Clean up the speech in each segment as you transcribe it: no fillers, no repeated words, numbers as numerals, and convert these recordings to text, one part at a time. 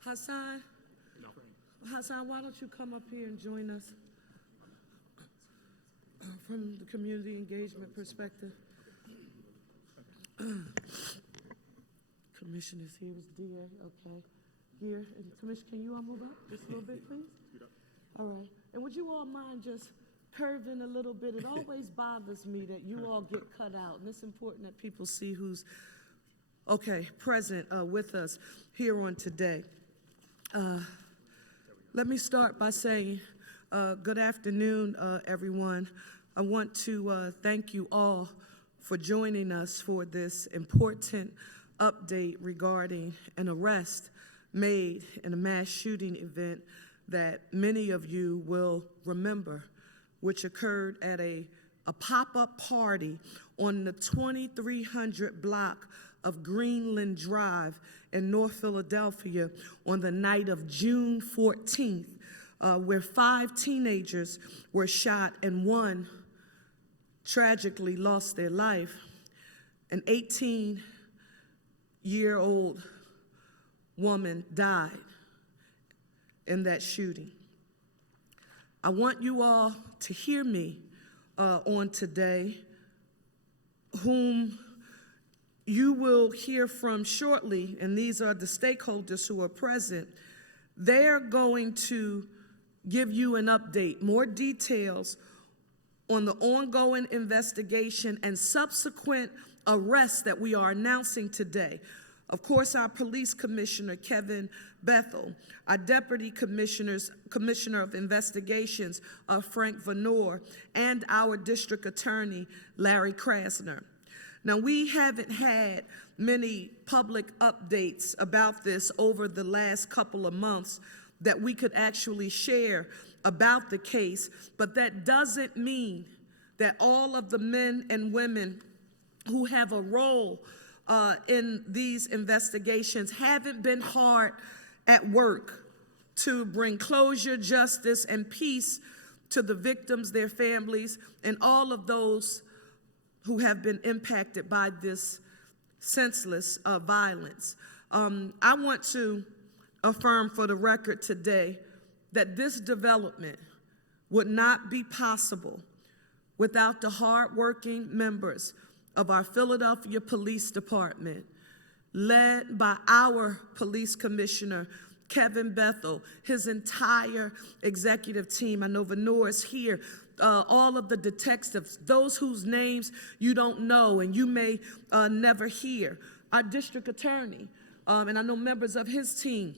Hassan? No. Hassan, why don't you come up here and join us from the community engagement perspective? Commissioner's here with DA, okay. Here, and Commissioner, can you all move up just a little bit, please? All right, and would you all mind just curving a little bit? It always bothers me that you all get cut out, and it's important that people see who's, okay, present with us here on today. Let me start by saying good afternoon, everyone. I want to thank you all for joining us for this important update regarding an arrest made in a mass shooting event that many of you will remember, which occurred at a pop-up party on the 2300 block of Greenland Drive in North Philadelphia on the night of June 14th, where 5 teenagers were shot and 1 tragically lost their life. An 18-year-old woman died in that shooting. I want you all to hear me on today, whom you will hear from shortly, and these are the stakeholders who are present. They're going to give you an update, more details on the ongoing investigation and subsequent arrests that we are announcing today. Of course, our police commissioner, Kevin Bethel, our deputy commissioner of investigations, Frank Venor, and our district attorney, Larry Krasner. Now, we haven't had many public updates about this over the last couple of months that we could actually share about the case, but that doesn't mean that all of the men and women who have a role in these investigations haven't been hard at work to bring closure, justice, and peace to the victims, their families, and all of those who have been impacted by this senseless violence. I want to affirm for the record today that this development would not be possible without the hardworking members of our Philadelphia Police Department, led by our police commissioner, Kevin Bethel, his entire executive team. I know Venor is here. All of the detectives, those whose names you don't know and you may never hear. Our district attorney, and I know members of his team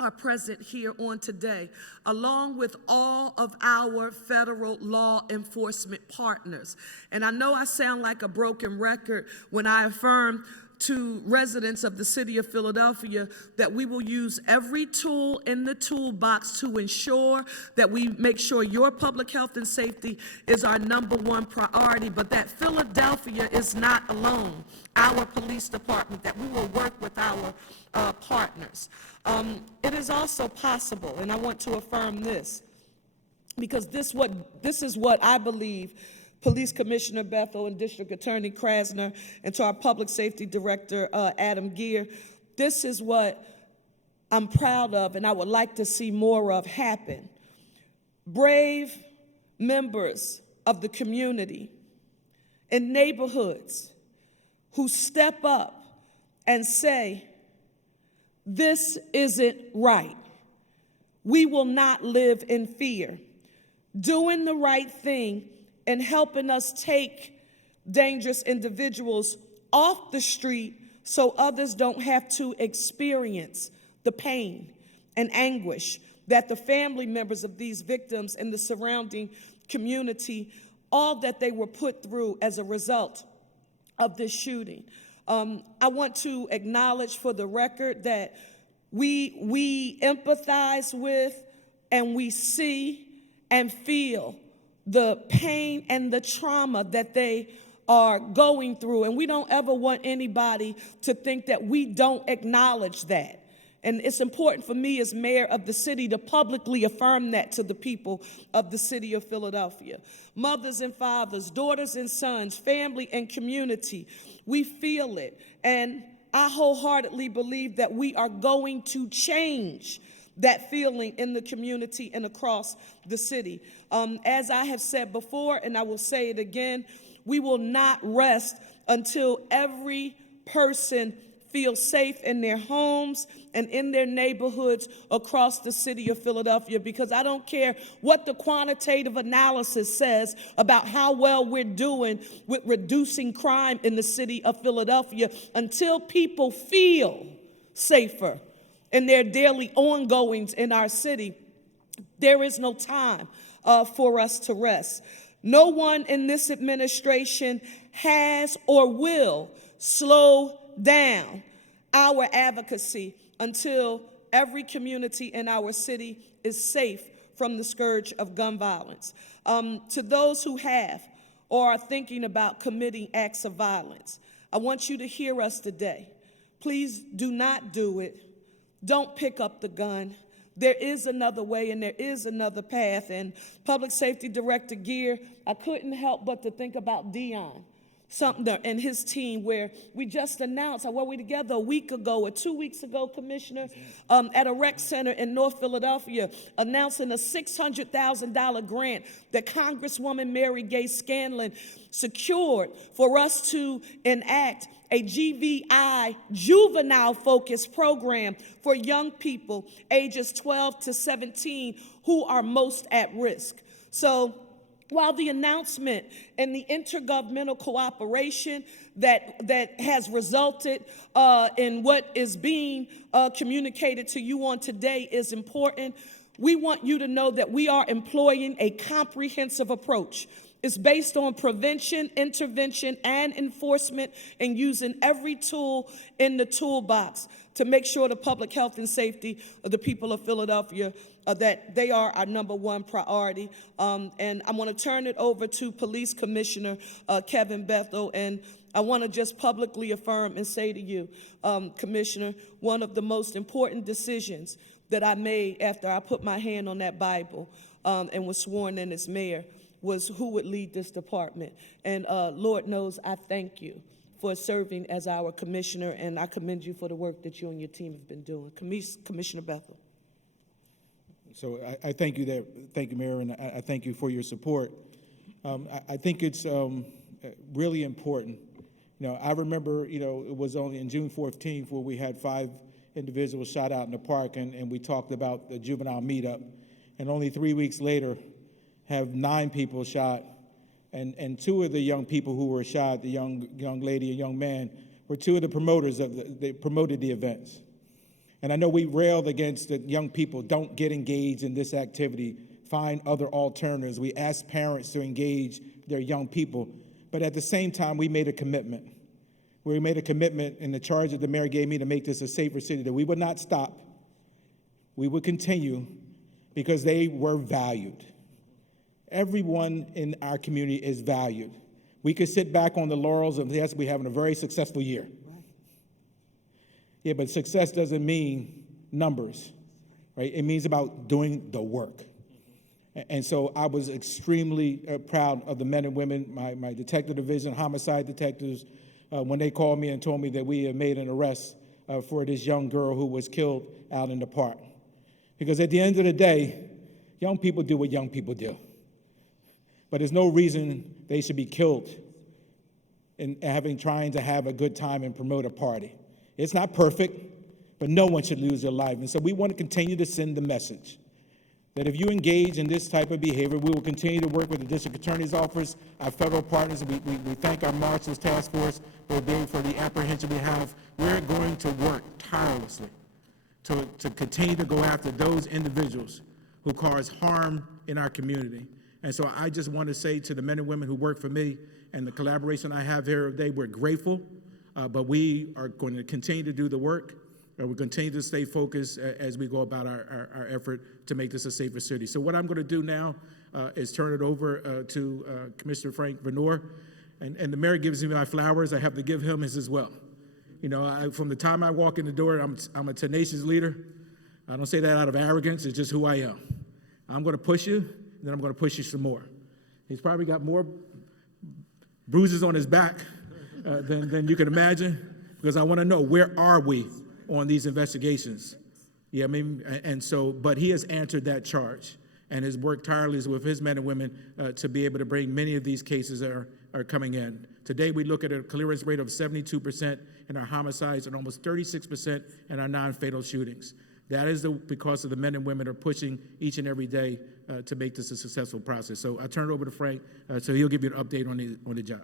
are present here on today, along with all of our federal law enforcement partners. And I know I sound like a broken record when I affirm to residents of the city of Philadelphia that we will use every tool in the toolbox to ensure that we make sure your public health and safety is our #1 priority, but that Philadelphia is not alone. Our police department, that we will work with our partners. It is also possible, and I want to affirm this, because this is what I believe Police Commissioner Bethel and District Attorney Krasner, and to our Public Safety Director, Adam Geer, this is what I'm proud of and I would like to see more of happen. Brave members of the community in neighborhoods who step up and say, this isn't right. We will not live in fear. Doing the right thing and helping us take dangerous individuals off the street so others don't have to experience the pain and anguish that the family members of these victims and the surrounding community, all that they were put through as a result of this shooting. I want to acknowledge for the record that we empathize with and we see and feel the pain and the trauma that they are going through. And we don't ever want anybody to think that we don't acknowledge that. And it's important for me as mayor of the city to publicly affirm that to the people of the city of Philadelphia. Mothers and fathers, daughters and sons, family and community, we feel it. And I wholeheartedly believe that we are going to change that feeling in the community and across the city. As I have said before, and I will say it again, we will not rest until every person feel safe in their homes and in their neighborhoods across the city of Philadelphia, because I don't care what the quantitative analysis says about how well we're doing with reducing crime in the city of Philadelphia. Until people feel safer in their daily ongoings in our city, there is no time for us to rest. No one in this administration has or will slow down our advocacy until every community in our city is safe from the scourge of gun violence. To those who have or are thinking about committing acts of violence, I want you to hear us today. Please do not do it. Don't pick up the gun. There is another way and there is another path. And Public Safety Director Geer, I couldn't help but to think about Dion Sumter and his team, where we just announced, were we together a week ago or 2 weeks ago, Commissioner, at a rec center in North Philadelphia, announcing a $600,000 grant that Congresswoman Mary Gay Scanlon secured for us to enact a GVI, juvenile-focused program for young people ages 12 to 17 who are most at risk. So while the announcement and the intergovernmental cooperation that has resulted in what is being communicated to you on today is important, we want you to know that we are employing a comprehensive approach. It's based on prevention, intervention, and enforcement, and using every tool in the toolbox to make sure the public health and safety of the people of Philadelphia, that they are our number one priority. And I want to turn it over to Police Commissioner Kevin Bethel, and I want to just publicly affirm and say to you, Commissioner, one of the most important decisions that I made after I put my hand on that Bible and was sworn in as mayor was who would lead this department. And Lord knows I thank you for serving as our commissioner, and I commend you for the work that you and your team have been doing. Commissioner Bethel. So I thank you there. Thank you, Mayor, and I thank you for your support. I think it's really important. You know, I remember, you know, it was only in June 14th where we had 5 individuals shot out in the park, and we talked about the juvenile meetup. And only 3 weeks later, have 9 people shot, and 2 of the young people who were shot, the young lady and young man, were 2 of the promoters they promoted the events. And I know we railed against the young people, don't get engaged in this activity, find other alternatives. We asked parents to engage their young people, but at the same time, we made a commitment. We made a commitment in the charge that the mayor gave me to make this a safer city, that we would not stop, we would continue, because they were valued. Everyone in our community is valued. We could sit back on the laurels and yes, we're having a very successful year. Yeah, but success doesn't mean numbers, right? It means about doing the work. And so I was extremely proud of the men and women, my detective division, homicide detectives, when they called me and told me that we had made an arrest for this young girl who was killed out in the park. Because at the end of the day, young people do what young people do. But there's no reason they should be killed in trying to have a good time and promote a party. It's not perfect, but no one should lose their life. And so we want to continue to send the message that if you engage in this type of behavior, we will continue to work with the District Attorney's Office, our federal partners. We thank our Marshals Task Force for the apprehension we have. We're going to work tirelessly to continue to go after those individuals who cause harm in our community. And so I just want to say to the men and women who work for me and the collaboration I have here today, we're grateful, but we are going to continue to do the work. We'll continue to stay focused as we go about our effort to make this a safer city. So what I'm going to do now is turn it over to Commissioner Frank Venor. And the mayor gives me my flowers. I have to give him his as well. You know, from the time I walk in the door, I'm a tenacious leader. I don't say that out of arrogance. It's just who I am. I'm going to push you. Then I'm going to push you some more. He's probably got more bruises on his back than you can imagine. because I want to know, where are we on these investigations? Yeah, I mean, and so, but he has answered that charge and has worked tirelessly with his men and women to be able to bring many of these cases that are coming in. Today, we look at a clearance rate of 72% in our homicides and almost 36% in our non-fatal shootings. That is because of the men and women are pushing each and every day to make this a successful process. So I turn it over to Frank, so he'll give you an update on the job.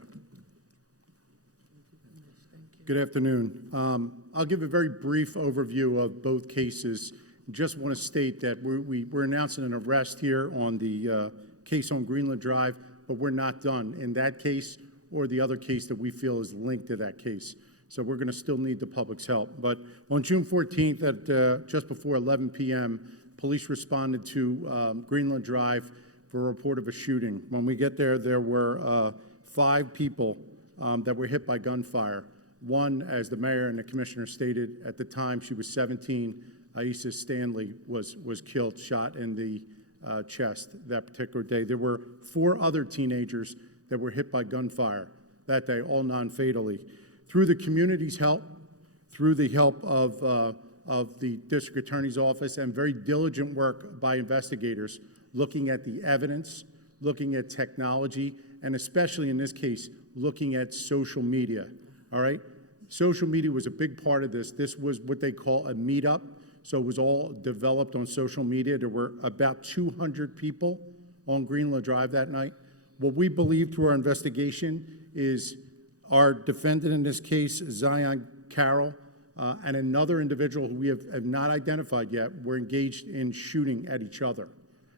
Good afternoon. I'll give a very brief overview of both cases. Just want to state that we're announcing an arrest here on the case on Greenland Drive, but we're not done in that case or the other case that we feel is linked to that case. So we're going to still need the public's help. But on June 14th at just before 11 p.m., police responded to Greenland Drive for a report of a shooting. When we get there, there were 5 people that were hit by gunfire. One, as the mayor and the commissioner stated, at the time she was 17, Aisha Stanley was killed, shot in the chest that particular day. There were 4 other teenagers that were hit by gunfire that day, all non-fatally. Through the community's help, through the help of the district attorney's office and very diligent work by investigators, looking at the evidence, looking at technology, and especially in this case, looking at social media, all right? Social media was a big part of this. This was what they call a meetup, so it was all developed on social media. There were about 200 people on Greenland Drive that night. What we believe through our investigation is our defendant in this case, Zion Carroll, and another individual who we have not identified yet, were engaged in shooting at each other.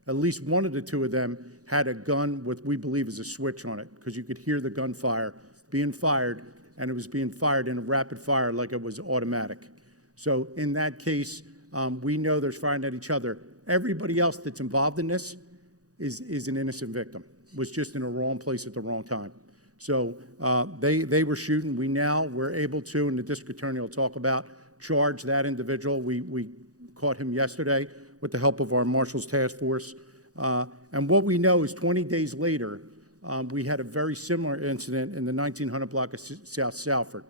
At least one of the 2 of them had a gun with, we believe, is a switch on it, because you could hear the gunfire being fired, and it was being fired in a rapid fire like it was automatic. So in that case, we know there's firing at each other. Everybody else that's involved in this is an innocent victim, was just in a wrong place at the wrong time. So they were shooting. We now were able to, and the district attorney will talk about, charge that individual. We caught him yesterday with the help of our Marshals Task Force. And what we know is 20 days later, we had a very similar incident in the 1900 block of South Salford.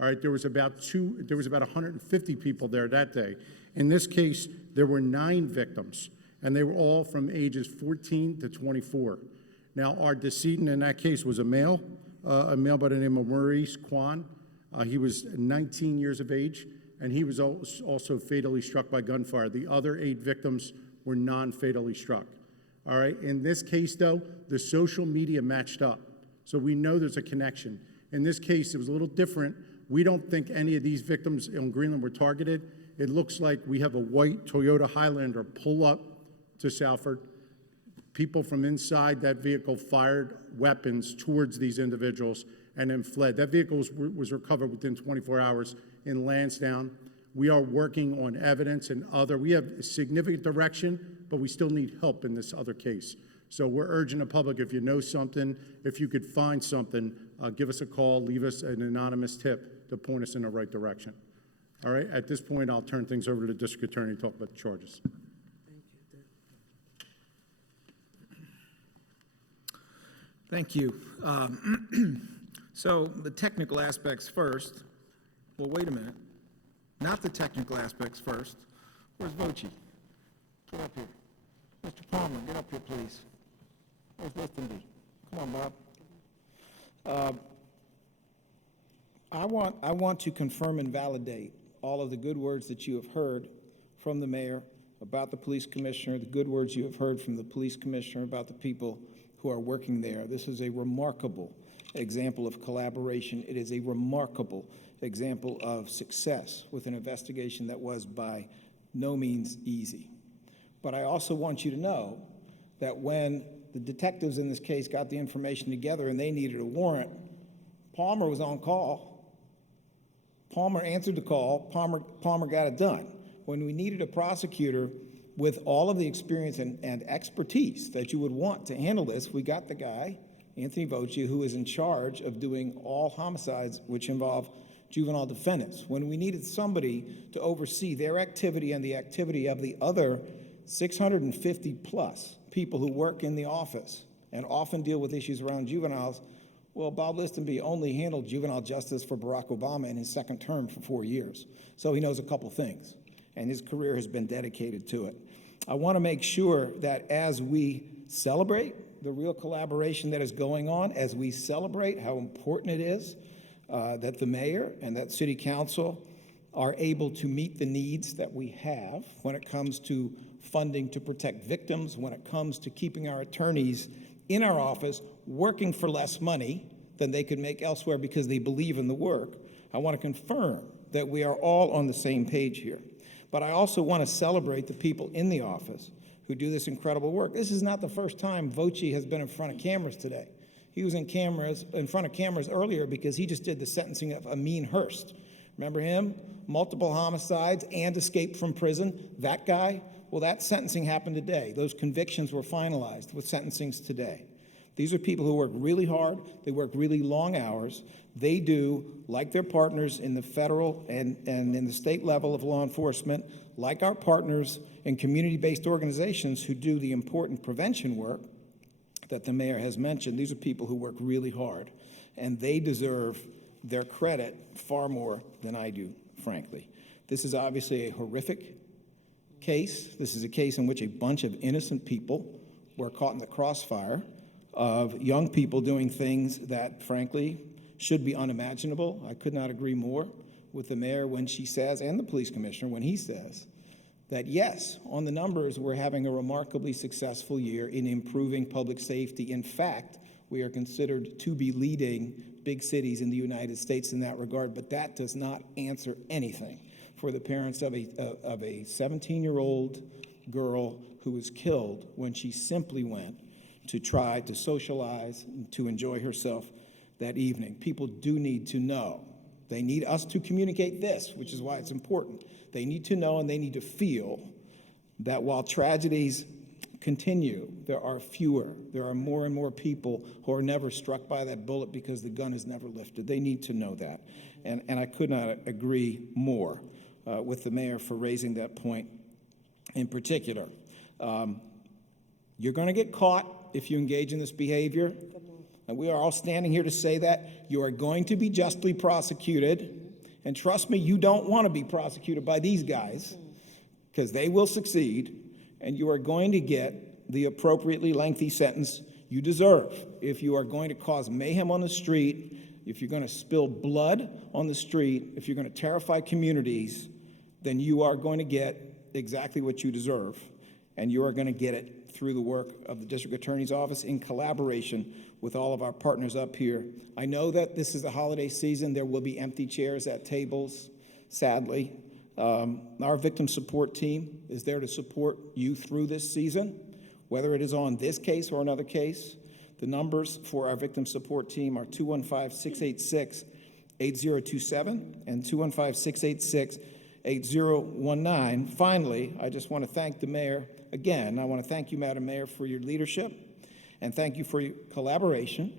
All right, there was about 150 people there that day. In this case, there were 9 victims, and they were all from ages 14 to 24. Now, our decedent in that case was a male by the name of Maurice Kwan. He was 19 years of age, and he was also fatally struck by gunfire. The other 8 victims were non-fatally struck. All right, in this case, though, the social media matched up. So we know there's a connection. In this case, it was a little different. We don't think any of these victims on Greenland were targeted. It looks like we have a white Toyota Highlander pull up to Salford. People from inside that vehicle fired weapons towards these individuals and then fled. That vehicle was recovered within 24 hours in Lansdowne. We are working on evidence and we have significant direction, but we still need help in this other case. So we're urging the public, if you know something, if you could find something, give us a call, leave us an anonymous tip to point us in the right direction. All right, at this point, I'll turn things over to the district attorney to talk about the charges. Thank you. So the technical aspects first. Well, wait a minute. Not the technical aspects first. Where's Voce? Get up here. Mr. Palmer, get up here, please. Where's Listonby? Come on, Bob. I want to confirm and validate all of the good words that you have heard from the mayor about the police commissioner, the good words you have heard from the police commissioner about the people who are working there. This is a remarkable example of collaboration. It is a remarkable example of success with an investigation that was by no means easy. But I also want you to know that when the detectives in this case got the information together and they needed a warrant, Palmer was on call. Palmer answered the call. Palmer got it done. When we needed a prosecutor with all of the experience and expertise that you would want to handle this, we got the guy, Anthony Voce, who is in charge of doing all homicides which involve juvenile defendants. When we needed somebody to oversee their activity and the activity of the other 650 plus people who work in the office and often deal with issues around juveniles, Well, Bob Listenby only handled juvenile justice for Barack Obama in his second term for 4 years. So he knows a couple things, and his career has been dedicated to it. I want to make sure that as we celebrate the real collaboration that is going on, as we celebrate how important it is that the mayor and that city council are able to meet the needs that we have when it comes to funding to protect victims, when it comes to keeping our attorneys in our office working for less money than they could make elsewhere because they believe in the work. I want to confirm that we are all on the same page here. But I also want to celebrate the people in the office who do this incredible work. This is not the first time Voce has been in front of cameras today. He was in front of cameras earlier because he just did the sentencing of Amin Hurst. Remember him? Multiple homicides and escaped from prison. That guy? Well, that sentencing happened today. Those convictions were finalized with sentencings today. These are people who work really hard. They work really long hours. They do, like their partners in the federal and in the state level of law enforcement, like our partners in community-based organizations who do the important prevention work that the mayor has mentioned. These are people who work really hard, and they deserve their credit far more than I do, frankly. This is obviously a horrific case. This is a case in which a bunch of innocent people were caught in the crossfire of young people doing things that, frankly, should be unimaginable. I could not agree more with the mayor when she says, and the police commissioner when he says, that yes, on the numbers, we're having a remarkably successful year in improving public safety. In fact, we are considered to be leading big cities in the United States in that regard, but that does not answer anything for the parents of a 17-year-old girl who was killed when she simply went to try to socialize and to enjoy herself that evening. People do need to know. They need us to communicate this, which is why it's important. They need to know and they need to feel that while tragedies continue, there are more and more people who are never struck by that bullet because the gun is never lifted. They need to know that. And I could not agree more with the mayor for raising that point in particular. You're going to get caught if you engage in this behavior. And we are all standing here to say that. You are going to be justly prosecuted. And trust me, you don't want to be prosecuted by these guys because they will succeed. And you are going to get the appropriately lengthy sentence you deserve. If you are going to cause mayhem on the street, if you're going to spill blood on the street, if you're going to terrify communities, then you are going to get exactly what you deserve. And you are going to get it through the work of the district attorney's office in collaboration with all of our partners up here. I know that this is the holiday season. There will be empty chairs at tables, sadly. Our victim support team is there to support you through this season, whether it is on this case or another case. The numbers for our victim support team are 215-686-8027 and 215-686-8019. Finally, I just want to thank the mayor again. I want to thank you, Madam Mayor, for your leadership, and thank you for your collaboration.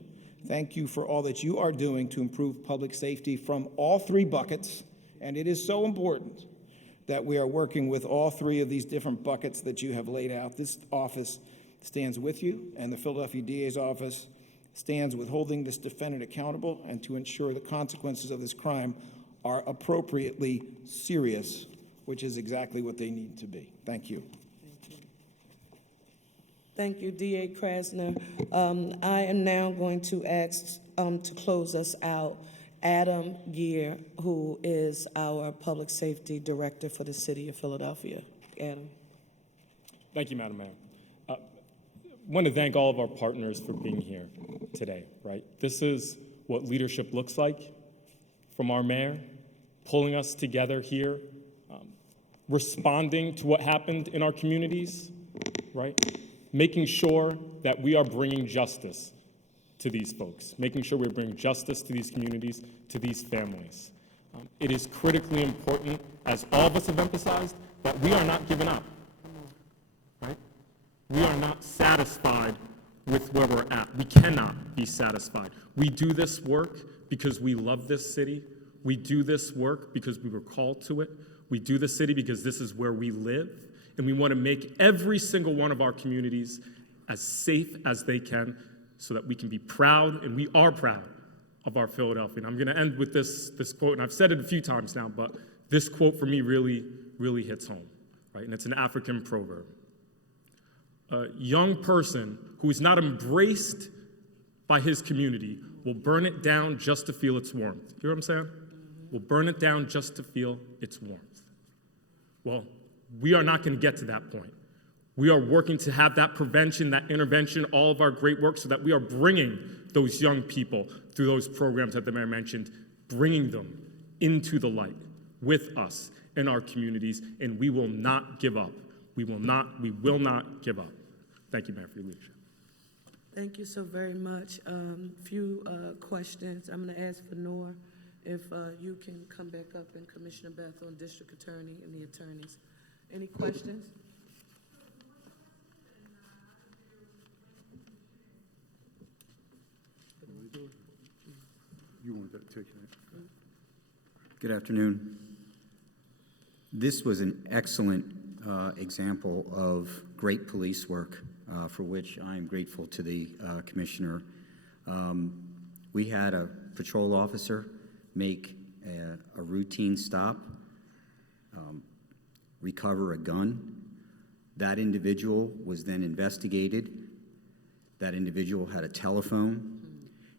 Thank you for all that you are doing to improve public safety from all three buckets. And it is so important that we are working with all three of these different buckets that you have laid out. This office stands with you, and the Philadelphia DA's office stands with holding this defendant accountable and to ensure the consequences of this crime are appropriately serious, which is exactly what they need to be. Thank you. Thank you, DA Krasner. I am now going to ask to close us out, Adam Gear, who is our Public Safety Director for the City of Philadelphia. Adam. Thank you, Madam Mayor. I want to thank all of our partners for being here today, right? This is what leadership looks like from our mayor, pulling us together here, responding to what happened in our communities, right? Making sure that we are bringing justice to these folks, making sure we're bringing justice to these communities, to these families. It is critically important, as all of us have emphasized, that we are not giving up, right? We are not satisfied with where we're at. We cannot be satisfied. We do this work because we love this city. We do this work because we were called to it. We do this city because this is where we live. And we want to make every single one of our communities as safe as they can so that we can be proud, and we are proud of our Philadelphia. And I'm going to end with this quote, and I've said it a few times now, but this quote for me really, really hits home, right? And it's an African proverb. A young person who is not embraced by his community will burn it down just to feel its warmth. You hear what I'm saying? Will burn it down just to feel its warmth. Well, we are not going to get to that point. We are working to have that prevention, that intervention, all of our great work, so that we are bringing those young people through those programs that the mayor mentioned, bringing them into the light with us in our communities, and we will not give up. We will not give up. Thank you, Mayor, for your leadership. Thank you so very much. Few questions. I'm going to ask for Noor if you can come back up, and Commissioner Beth on District Attorney and the attorneys. Any questions? You wanted to take it. Good afternoon. This was an excellent example of great police work, for which I am grateful to the Commissioner. We had a patrol officer make a routine stop, recover a gun. That individual was then investigated. That individual had a telephone,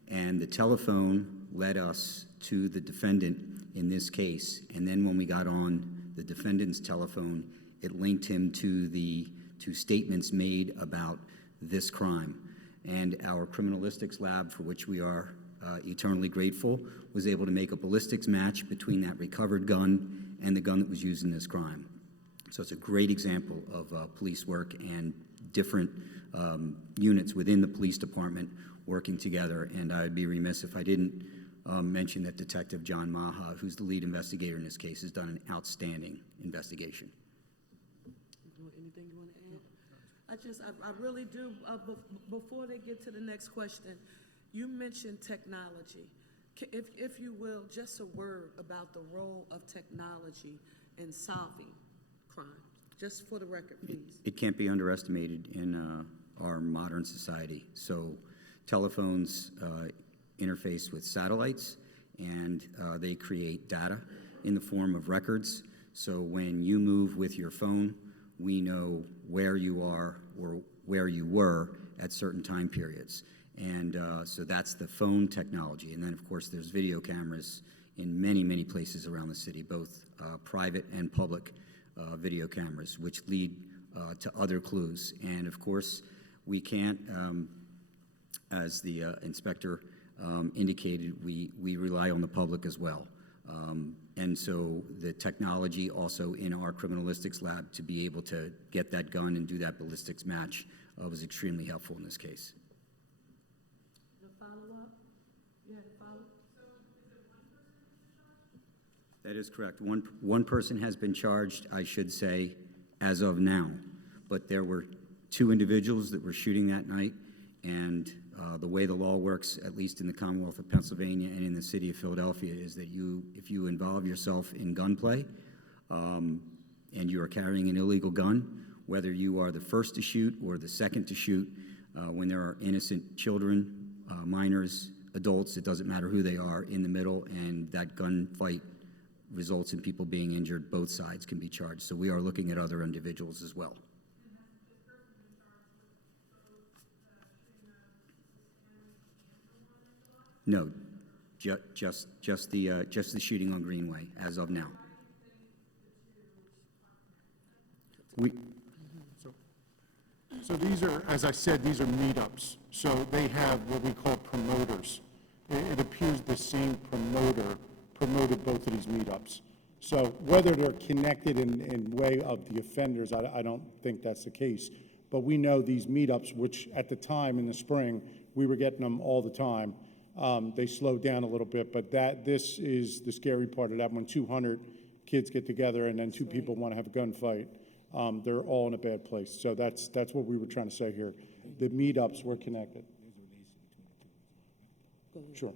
and the telephone led us to the defendant in this case. And then when we got on the defendant's telephone, it linked him to statements made about this crime. And our criminalistics lab, for which we are eternally grateful, was able to make a ballistics match between that recovered gun and the gun that was used in this crime. So it's a great example of police work and different units within the police department working together. And I'd be remiss if I didn't mention that Detective John Maha, who's the lead investigator in this case, has done an outstanding investigation. Anything you want to add? I really do. Before they get to the next question, you mentioned technology. If you will, just a word about the role of technology in solving crime, just for the record, please. It can't be underestimated in our modern society. So telephones interface with satellites, and they create data in the form of records. So when you move with your phone, we know where you are or where you were at certain time periods. And so that's the phone technology. And then, of course, there's video cameras in many, many places around the city, both private and public video cameras, which lead to other clues. And, of course, we can't, as the inspector indicated, we rely on the public as well. And so the technology also in our criminalistics lab to be able to get that gun and do that ballistics match was extremely helpful in this case. The follow-up? You had a follow-up? That is correct. One person has been charged, I should say, as of now. But there were two individuals that were shooting that night, and the way the law works, at least in the Commonwealth of Pennsylvania and in the city of Philadelphia, is that if you involve yourself in gunplay and you are carrying an illegal gun, whether you are the first to shoot or the second to shoot, when there are innocent children, minors, adults, it doesn't matter who they are, in the middle, and that gunfight results in people being injured, both sides can be charged. So we are looking at other individuals as well. No, just the shooting on Greenway as of now. So these are, as I said, these are meetups. So they have what we call promoters. It appears the same promoter promoted both of these meetups. So whether they're connected in way of the offenders, I don't think that's the case. But we know these meetups, which at the time in the spring, we were getting them all the time. They slowed down a little bit, but this is the scary part of that. When 200 kids get together and then two people want to have a gunfight, they're all in a bad place. So that's what we were trying to say here. The meetups were connected. Sure.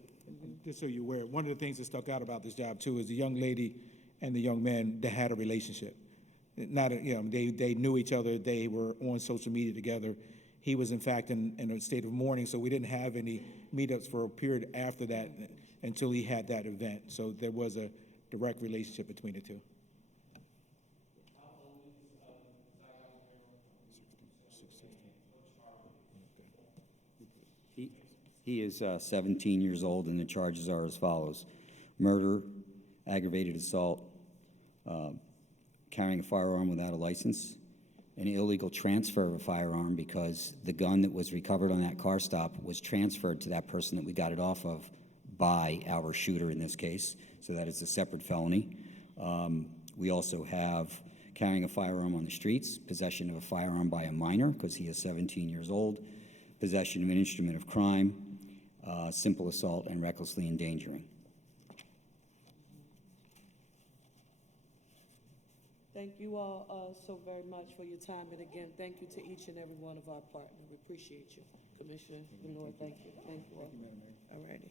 Just so you're aware, one of the things that stuck out about this job too is the young lady and the young man, they had a relationship. Not, they knew each other, they were on social media together, he was in fact in a state of mourning, so we didn't have any meetups for a period after that until he had that event. So there was a direct relationship between the two. He is 17 years old, and the charges are as follows: murder, aggravated assault, carrying a firearm without a license, an illegal transfer of a firearm because the gun that was recovered on that car stop was transferred to that person that we got it off of by our shooter in this case, so that is a separate felony. We also have carrying a firearm on the streets, possession of a firearm by a minor because he is 17 years old, possession of an instrument of crime, simple assault, and recklessly endangering. Thank you all so very much for your time, and again, thank you to each and every one of our partners. We appreciate you. Commissioner Benoit, thank you. Thank you all. All righty.